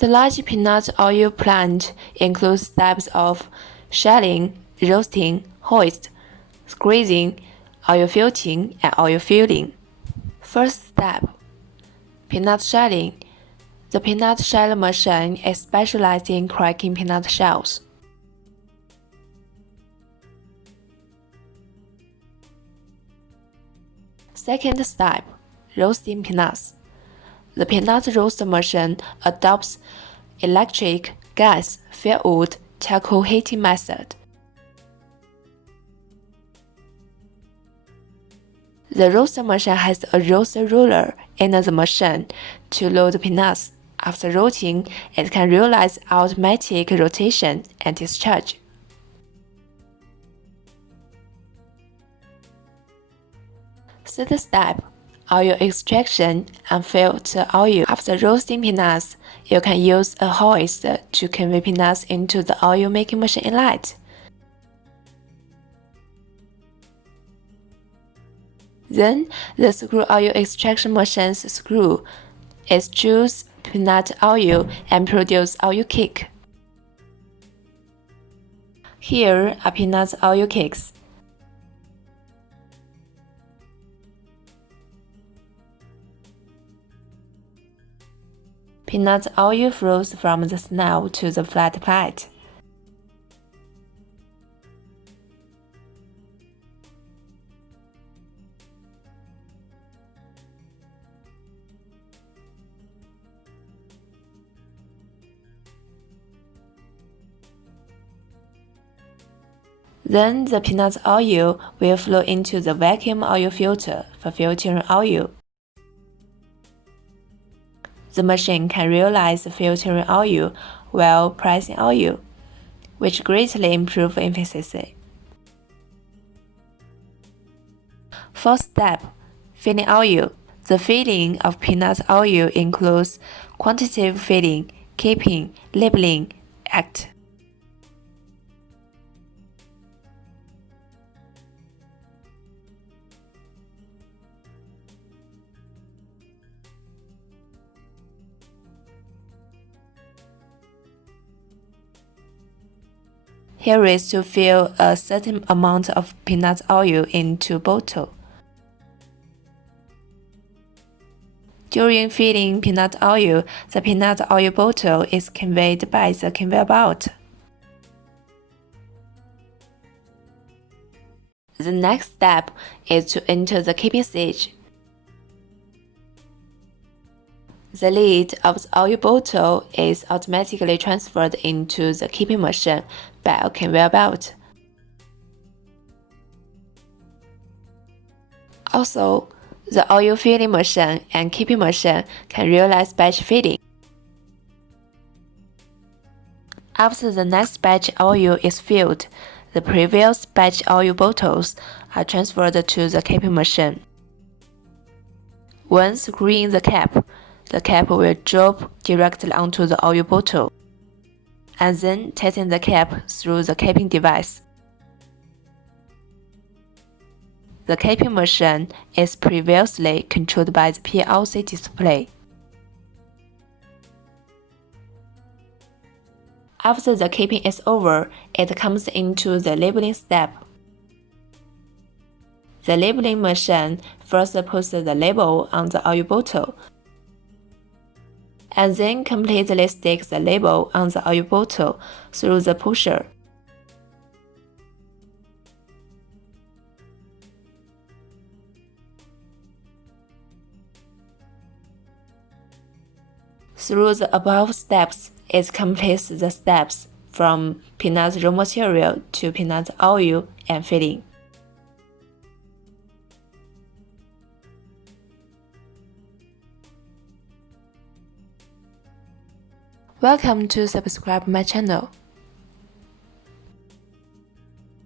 The large peanut oil plant includes steps of shelling, roasting, hoist, squeezing, oil filtering, and oil filling. First step, peanut shelling. The peanut shell machine is specialized in cracking peanut shells. Second step, roasting peanuts. The peanut roaster machine adopts electric, gas, firewood, charcoal heating method. The roaster machine has a roaster roller in the machine to load the peanuts. After roasting, it can realize automatic rotation and discharge. Third step, oil extraction and filter oil. After roasting peanuts, you can use a hoist to convey peanuts into the oil-making machine inlet. Then, the screw oil extraction machine's screw extrudes peanut oil and produces oil cake. Here are peanut oil cakes. Peanut oil flows from the snow to the flat plate. Then the peanut oil will flow into the vacuum oil filter for filtering oil. The machine can realize filtering oil while pressing oil, which greatly improves efficiency. Fourth step, filling oil. The filling of peanut oil includes quantitative filling, keeping, labeling, act. Here is to fill a certain amount of peanut oil into a bottle. During filling peanut oil, the peanut oil bottle is conveyed by the conveyor belt. The next step is to enter the keeping stage. The lid of the oil bottle is automatically transferred into the keeping machine by a conveyor belt. Also, the oil filling machine and keeping machine can realize batch filling. After the next batch oil is filled, the previous batch oil bottles are transferred to the keeping machine. When screwing the cap will drop directly onto the oil bottle, and then tighten the cap through the capping device. The capping machine is previously controlled by the PLC display. After the capping is over, it comes into the labeling step. The labeling machine first puts the label on the oil bottle, and then completely sticks the label on the oil bottle through the pusher. Through the above steps, it completes the steps from peanut raw material to peanut oil and filling. Welcome to subscribe my channel.